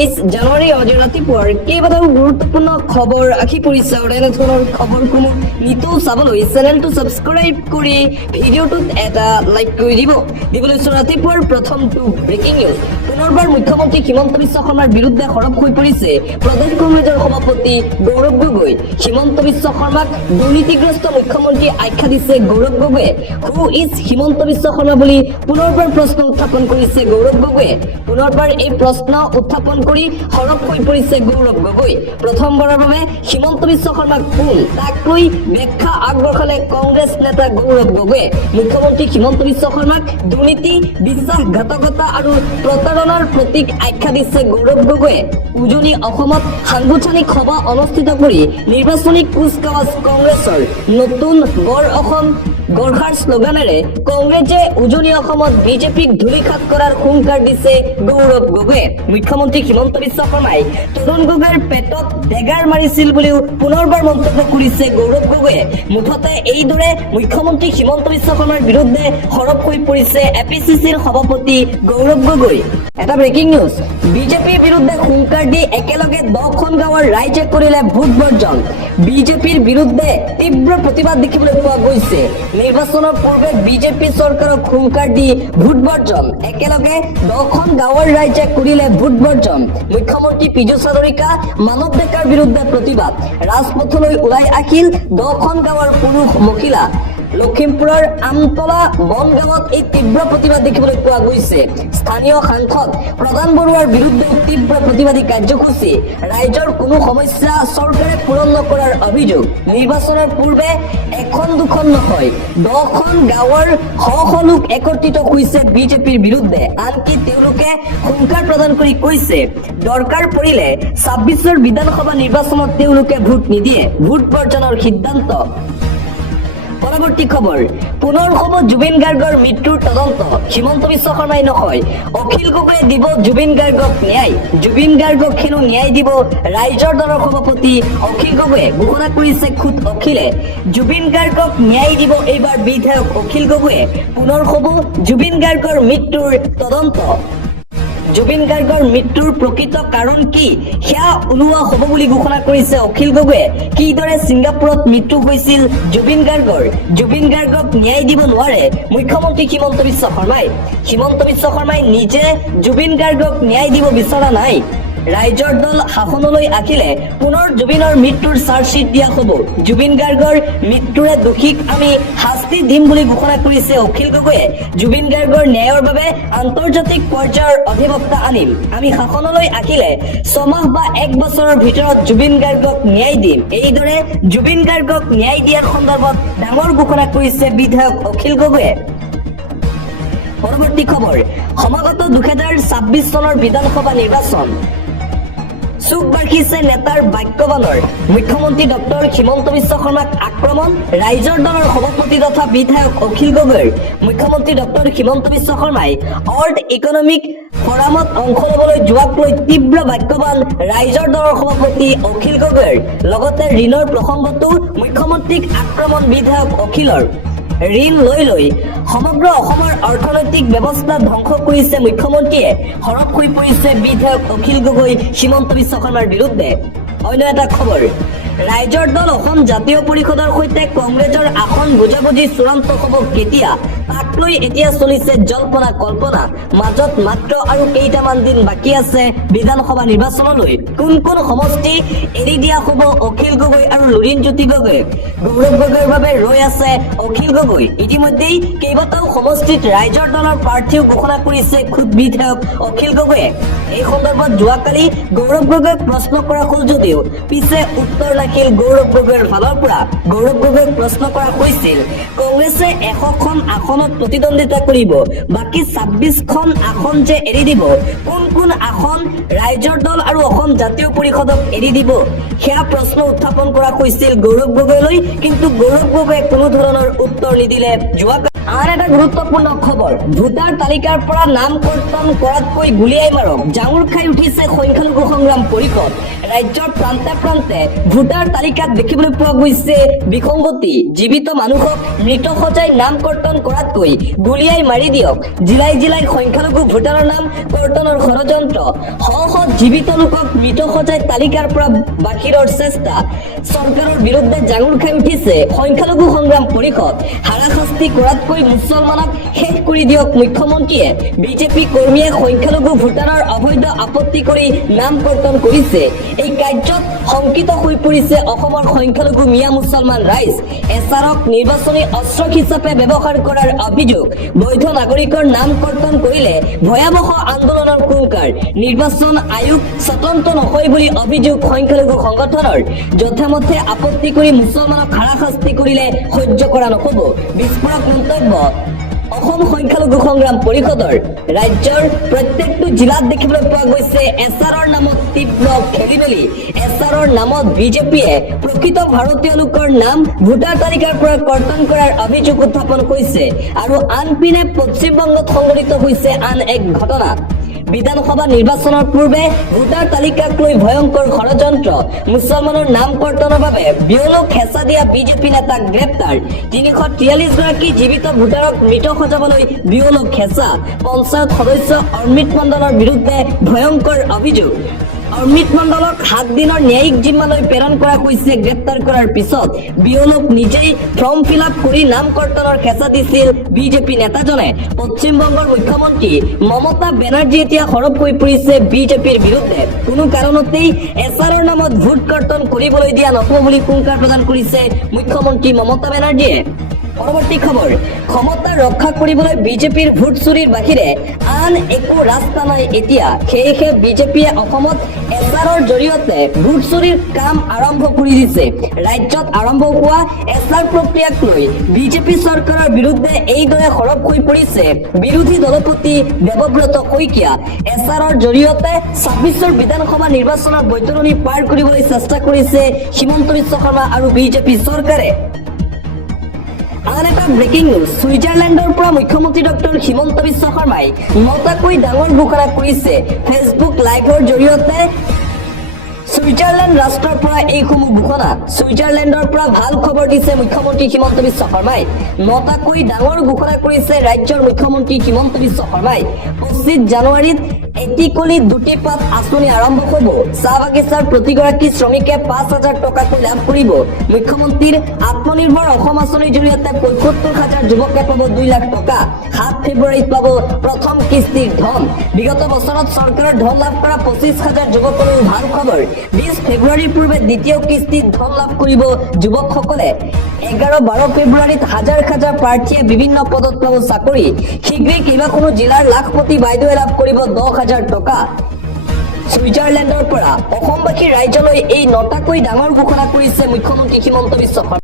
জানুৱাৰী আজি ৰাতিপুৱাৰ কেইবাটাও গুৰুত্বপূৰ্ণ খবৰ আহি পৰিছে আৰু এনেধৰণৰ খবৰসমূহ নিতৌ চাবলৈ চেনেলটো ছাবস্ক্ৰাইব কৰি ভিডিঅ'টোত এটা লাইক কৰি দিবলৈ ৰাতিপুৱাৰ প্ৰথমটো ব্ৰেকিং নিউজ। পুনৰবাৰ মুখ্যমন্ত্ৰী হিমন্ত বিশ্ব শৰ্মাৰ বিৰুদ্ধে সৰব হৈ পৰিছে প্ৰদেশ কংগ্ৰেছৰ সভাপতি গৌৰৱ গগৈ। হিমন্ত বিশ্ব শৰ্মাক দুৰ্নীতিগ্ৰস্ত মুখ্যমন্ত্ৰী আখ্যা দিছে গৌৰৱ গগৈয়ে। হু ইজ হিমন্ত বিশ্ব শৰ্মা বুলি পুনৰবাৰ প্ৰশ্ন উত্থাপন কৰিছে গৌৰৱ গগৈয়ে। পুনৰবাৰ এই প্ৰশ্ন উত্থাপন কৰি সৰব হৈ পৰিছে গৌৰৱ গগৈ। প্ৰথমবাৰৰ বাবে হিমন্ত বিশ্ব শৰ্মাক কোন তাক লৈ ব্যাখ্যা আগবঢ়ালে কংগ্ৰেছ নেতা গৌৰৱ গগৈয়ে। মুখ্যমন্ত্ৰী হিমন্ত বিশ্ব শৰ্মাক দুৰ্নীতি, বিশ্বাসঘাতকতা আৰু প্ৰতাৰণাৰ প্ৰতীক আখ্যা দিছে গৌৰৱ গগৈয়ে। উজনি অসমত সাংগঠনিক সভা অনুষ্ঠিত কৰি নিৰ্বাচনী কুচকাৱাজ কংগ্ৰেছৰ নতুন গড় অসম গঢ়াৰ শ্লোগানেৰে কংগ্ৰেছে উজনি অসমত বিজেপিক ধূলিসাৎ কৰাৰ হুংকাৰ দিছে গৌৰৱ গগৈয়ে। মুখ্যমন্ত্ৰী হিমন্ত বিশ্ব শৰ্মাই তৰুণ গগৈৰ পেটত ডেগাৰ মাৰিছিল বুলিও পুনৰবাৰ মন্তব্য কৰিছে গৌৰৱ গগৈয়ে। মুঠতে এইদৰে মুখ্যমন্ত্ৰী হিমন্ত বিশ্ব শৰ্মাৰ বিৰুদ্ধে সৰব হৈ পৰিছে এপিচিচিৰ সভাপতি গৌৰৱ গগৈ। এটা ব্ৰেকিং নিউজ, বিজেপিৰ বিৰুদ্ধে হুংকাৰ দি একেলগে 10খন গাঁৱৰ ৰাইজে কৰিলে ভোট বৰ্জন। বিজেপিৰ বিৰুদ্ধে তীব্ৰ প্ৰতিবাদ দেখিবলৈ পোৱা গৈছে। নিৰ্বাচনৰ পূৰ্বে বিজেপি চৰকাৰক হুংকাৰ দি ভোট বৰ্জন। একেলগে 10খন গাঁৱৰ ৰাইজে কৰিলে ভোট বৰ্জন। মুখ্যমন্ত্ৰী পীযুষ হাজৰিকা, মানৱ ডেকাৰ বিৰুদ্ধে প্ৰতিবাদ। ৰাজপথলৈ ওলাই আহিল 10খন গাঁৱৰ পুৰুষ মহিলা। লখিমপুৰৰ আমতলা বন গাঁৱত এই তীব্ৰ প্ৰতিবাদ দেখিবলৈ পোৱা গৈছে। স্থানীয় সাংসদ প্ৰধান বৰুৱাৰ বিৰুদ্ধে তীব্ৰ প্ৰতিবাদী কাৰ্যসূচী। ৰাইজৰ কোনো সমস্যা চৰকাৰে পূৰণ নকৰাৰ অভিযোগ। নিৰ্বাচনৰ পূৰ্বে এখন দুখন নহয় 10খন গাঁৱৰ শ লোক একত্ৰিত হৈছে বিজেপিৰ বিৰুদ্ধে। আনকি তেওঁলোকে হুংকাৰ প্ৰদান কৰি কৈছে দৰকাৰ পৰিলে 26ৰ বিধানসভা নিৰ্বাচনত তেওঁলোকে ভোট নিদিয়ে। ভোট বৰ্জনৰ সিদ্ধান্ত। পৰৱৰ্তী খবৰ, পুনৰ হ'ব জুবিন গাৰ্গৰ মৃত্যুৰ তদন্ত। হিমন্ত বিশ্ব শৰ্মাই নহয়, অখিল গগৈয়ে দিব জুবিন গাৰ্গক ন্যায়। জুবিন গাৰ্গক হেনো ন্যায় দিব ৰাইজৰ দলৰ সভাপতি অখিল গগৈয়ে। ঘোষণা কৰিছে খুদ অখিলে। জুবিন গাৰ্গক ন্যায় দিব এইবাৰ বিধায়ক অখিল গগৈয়ে। পুনৰ হ'ব জুবিন গাৰ্গৰ মৃত্যুৰ তদন্ত। জুবিন গাৰ্গৰ মৃত্যুৰ প্ৰকৃত কাৰণ কি সেয়া ওলোৱা হ'ব বুলি ঘোষণা কৰিছে অখিল গগৈয়ে। কিদৰে ছিংগাপুৰত মৃত্যু হৈছিল জুবিন গাৰ্গৰ? জুবিন গাৰ্গক ন্যায় দিব নোৱাৰে মুখ্যমন্ত্ৰী হিমন্ত বিশ্ব শৰ্মাই। হিমন্ত বিশ্ব শৰ্মাই নিজে জুবিন গাৰ্গক ন্যায় দিব বিচৰা নাই। ৰাইজৰ দল শাসনলৈ আহিলে পুনৰ জুবিনৰ মৃত্যুৰ চাৰ্জশ্বিট দিয়া হ'ব। জুবিন গাৰ্গৰ মৃত্যুৰে দোষীক আমি শাস্তি দিম বুলি ঘোষণা কৰিছে অখিল গগৈয়ে। জুবিন গাৰ্গৰ ন্যায়ৰ বাবে আন্তৰ্জাতিক পৰ্যায়ৰ অধিবক্তা আনিম। আমি শাসনলৈ আহিলে 6 মাহ বা 1 বছৰৰ ভিতৰত জুবিন গাৰ্গক ন্যায় দিম। এইদৰে জুবিন গাৰ্গক ন্যায় দিয়াৰ সন্দৰ্ভত ডাঙৰ ঘোষণা কৰিছে বিধায়ক অখিল গগৈয়ে। পৰৱৰ্তী খবৰ, সমাগত 2026 চনৰ বিধানসভা নিৰ্বাচন। চুক বাঢ়িছে নেতাৰ বাক্যবাণৰ। মুখ্যমন্ত্ৰী ডক্টৰ হিমন্ত বিশ্ব শৰ্মাক আক্ৰমণ ৰাইজৰ দলৰ সভাপতি তথা বিধায়ক অখিল গগৈৰ। মুখ্যমন্ত্ৰী ডক্টৰ হিমন্ত বিশ্ব শৰ্মাই ৱৰ্ল্ড ইকনমিক ফৰামত অংশ ল'বলৈ যোৱাক লৈ তীব্ৰ বাক্যবাণ ৰাইজৰ দলৰ সভাপতি অখিল গগৈৰ। লগতে ঋণৰ প্ৰসংগতো মুখ্যমন্ত্ৰীক আক্ৰমণ বিধায়ক অখিলৰ। ঋণ লৈ সমগ্ৰ অসমৰ অৰ্থনৈতিক ব্যৱস্থা ধ্বংস কৰিছে মুখ্যমন্ত্ৰীয়ে। সৰব হৈ পৰিছে বিধায়ক অখিল গগৈ হিমন্ত বিশ্ব শৰ্মাৰ বিৰুদ্ধে। অন্য এটা খবৰ, ৰাইজৰ দল অসম জাতীয় পৰিষদৰ সৈতে কংগ্ৰেছৰ আসন বুজাবুজি চূড়ান্ত হ'ব কেতিয়া? তাক লৈ এতিয়া চলিছে জল্পনা কল্পনা। মাজত মাত্ৰ আৰু কেইটামান দিন বাকী আছে বিধানসভা নিৰ্বাচনলৈ। কোন কোন সমষ্টি এৰি দিয়া হ'ব অখিল গগৈ আৰু লুৰিণজ্যোতি গগৈ? গৌৰৱ গগৈৰ বাবে ৰৈ আছে অখিল গগৈ। ইতিমধ্যেই কেইবাটাও সমষ্টিত ৰাইজৰ দলৰ প্ৰাৰ্থীও ঘোষণা কৰিছে খুদ বিধায়ক অখিল গগৈয়ে। এই সন্দৰ্ভত যোৱাকালি গৌৰৱ গগৈক প্ৰশ্ন কৰা হ'ল যদিও পিছে উত্তৰ নাছিল গৌৰৱ গগৈৰ ফালৰ পৰা। গৌৰৱ গগৈক প্ৰশ্ন কৰা হৈছিল কংগ্ৰেছে 100খন আসনত প্ৰতিদ্বন্দ্বিতা কৰিব, বাকী 26খন আসন যে এৰি দিব, কোন কোন আসন ৰাইজৰ দল আৰু অসম জাতীয় পৰিষদক এৰি দিব সেয়া প্ৰশ্ন উত্থাপন কৰা হৈছিল গৌৰৱ গগৈলৈ। কিন্তু গৌৰৱ গগৈয়ে কোনো ধৰণৰ উত্তৰ নিদিলে। আন এটা গুৰুত্বপূৰ্ণ খবৰ, ভোটাৰ তালিকাৰ পৰা নাম কৰ্তন কৰাতকৈ গুলীয়াই মাৰক, জাঙুৰ খাই উঠিছে সংখ্যালঘু সংগ্ৰাম পৰিষদ। ৰাজ্যৰ প্ৰান্তে প্ৰান্তে ভোটাৰ তালিকাত দেখিবলৈ পোৱা গৈছে বিসংগতি। জীৱিত মানুহক মৃত সজাই নাম কৰ্তন কৰাতকৈ গুলীয়াই মাৰি দিয়ক। জিলাই জিলাই সংখ্যালঘু ভোটাৰৰ নাম কৰ্তনৰ ষড়যন্ত্ৰ, শ শ জীৱিত লোকক মৃত সজাই তালিকাৰ পৰা বাহিৰৰ চেষ্টা। চৰকাৰৰ বিৰুদ্ধে জাঙুৰ খাই উঠিছে সংখ্যালঘু সংগ্ৰাম পৰিষদ। হাৰাশাস্তি কৰাতকৈ মুছলমানক শেষ কৰি দিয়ক মুখ্যমন্ত্ৰীয়ে। বিজেপি কৰ্মীয়ে সংখ্যালঘু ভোটাৰৰ অবৈধ আপত্তি কৰি নাম কৰ্তন কৰিছে। এই কাৰ্যত শংকিত হৈ পৰিছে অসমৰ সংখ্যালঘু মিয়া মুছলমান ৰাইজ। এছাৰক নিৰ্বাচনী অস্ত্ৰ হিচাপে ব্যৱহাৰ কৰাৰ অভিযোগ। বৈধ নাগৰিকৰ নাম কৰ্তন কৰিলে ভয়াৱহ আন্দোলনৰ কুংকাৰ। নিৰ্বাচন আয়োগ স্বতন্ত্ৰ নহয় বুলি অভিযোগ সংখ্যালঘু সংগঠনৰ। যথেমথে আপত্তি কৰি মুছলমানক হাৰাশাস্তি কৰিলে সহ্য কৰা নহ'ব, বিস্ফোৰক মন্তব্য অসম সংখ্যালঘু সংগ্ৰাম পৰিষদৰ। ৰাজ্যৰ প্ৰত্যেকটো জিলাত দেখিবলৈ পোৱা গৈছে এছাৰৰ নামত তীব্ৰ খেলিমেলি। এছাৰৰ নামত বিজেপিয়ে প্ৰকৃত ভাৰতীয় লোকৰ নাম ভোটাৰ তালিকাৰ পৰা কৰ্তন কৰাৰ অভিযোগ উত্থাপন কৰিছে। আৰু আনপিনে পশ্চিমবংগত সংঘটিত হৈছে আন এক ঘটনা। বিধানসভা নিৰ্বাচনৰ পূৰ্বে ভোটাৰ তালিকাক লৈ ভয়ংকৰ ষড়যন্ত্ৰ। মুছলমানৰ নাম কৰ্তনৰ বাবে বিয়লক হেঁচা দিয়া বিজেপি নেতাক গ্ৰেপ্তাৰ। ৩৪৩ গৰাকী জীৱিত ভোটাৰক মৃত সজাবলৈ বিয়লক হেঁচা। পঞ্চায়ত সদস্য অমৃত মণ্ডলৰ বিৰুদ্ধে ভয়ংকৰ অভিযোগ। অমৃত মণ্ডলক ৭ দিনৰ ন্যায়িক জিম্মালৈ প্ৰেৰণ কৰা হৈছে। গ্ৰেপ্তাৰ কৰাৰ পিছত বিয়লক নিজেই ফৰ্ম ফিল আপ কৰি নাম কৰ্তনৰ হেঁচা দিছিল বিজেপি নেতাজনে। পশ্চিমবংগৰ মুখ্যমন্ত্ৰী মমতা বেনাৰ্জী এতিয়া সৰব হৈ পৰিছে বিজেপিৰ বিৰুদ্ধে। কোনো কাৰণতেই এছাৰৰ নামত ভোট কৰ্তন কৰিবলৈ দিয়া নহ'ব বুলি হুংকাৰ প্ৰদান কৰিছে মুখ্যমন্ত্ৰী মমতা বেনাৰ্জীয়ে। পৰৱৰ্তী খবৰ, ক্ষমতা ৰক্ষা কৰিবলৈ বিজেপিৰ ভোট চুৰিৰ বাহিৰে আন একো ৰাস্তা নাই এতিয়া। সেয়েহে বিজেপিয়ে অসমত এছাৰৰ জৰিয়তে ভোট চুৰিৰ কাম আৰম্ভ কৰি দিছে। ৰাজ্যত আৰম্ভ হোৱা এছাৰ প্ৰক্ৰিয়াক লৈ বিজেপি চৰকাৰৰ বিৰুদ্ধে এইদৰে সৰব হৈ পৰিছে বিৰোধী দলপতি দেৱব্ৰত শইকীয়া। এছাৰৰ জৰিয়তে ২৬ৰ বিধানসভা নিৰ্বাচনৰ বৈতৰণি পাৰ কৰিবলৈ চেষ্টা কৰিছে হিমন্ত বিশ্ব শৰ্মা আৰু বিজেপি চৰকাৰে। আন এটা ব্ৰেকিং নিউজ, ছুইজাৰলেণ্ডৰ পৰা মুখ্যমন্ত্ৰী ডক্টৰ হিমন্ত বিশ্ব শৰ্মাই নটাকৈ ডাঙৰ ঘোষণা কৰিছে। ফেচবুক লাইভৰ জৰিয়তে ছুইজাৰলেণ্ড ৰাষ্ট্ৰৰ পৰা এইসমূহ ঘোষণা। ছুইজাৰলেণ্ডৰ পৰা ভাল খবৰ দিছে মুখ্যমন্ত্ৰী হিমন্ত বিশ্ব শৰ্মাই। নটাকৈ ডাঙৰ ঘোষণা কৰিছে ৰাজ্যৰ মুখ্যমন্ত্ৰী হিমন্ত বিশ্ব শৰ্মাই। ২৫ জানুৱাৰীত এটিকলি দুটিপাত আঁচনি আৰম্ভ হ'ব। চাহ বাগিচাৰ প্ৰতিগৰাকী শ্ৰমিকে ৫,০০০ টকাকৈ লাভ কৰিব। মুখ্যমন্ত্ৰীৰ আত্মনিৰ্ভৰ অসম আঁচনিৰ জৰিয়তে ৭৫,০০০ যুৱকে পাব ২ লাখ টকা। ৭ ফেব্ৰুৱাৰীত পাব প্ৰথম কিস্তিৰ ধন। বিগত বছৰত চৰকাৰৰ ধন লাভ কৰা ২৫,০০০ যুৱকৰো ভাল খবৰ। ২০ ফেব্ৰুৱাৰীৰ পূৰ্বে দ্বিতীয় কিস্তিত ধন লাভ কৰিব যুৱকসকলে। ১১-১২ ফেব্ৰুৱাৰীত হাজাৰ হাজাৰ প্ৰাৰ্থীয়ে বিভিন্ন পদত পাব চাকৰি। শীঘ্ৰেই কেইবাখনো জিলাৰ লাখপতি বাইদেৱে লাভ কৰিব ১০,০০০ টকা। ছুইজাৰলেণ্ডৰ পৰা অসমবাসী ৰাইজলৈ এই নটাকৈ ডাঙৰ ঘোষণা কৰিছে মুখ্যমন্ত্ৰী হিমন্ত বিশ্ব শৰ্মা।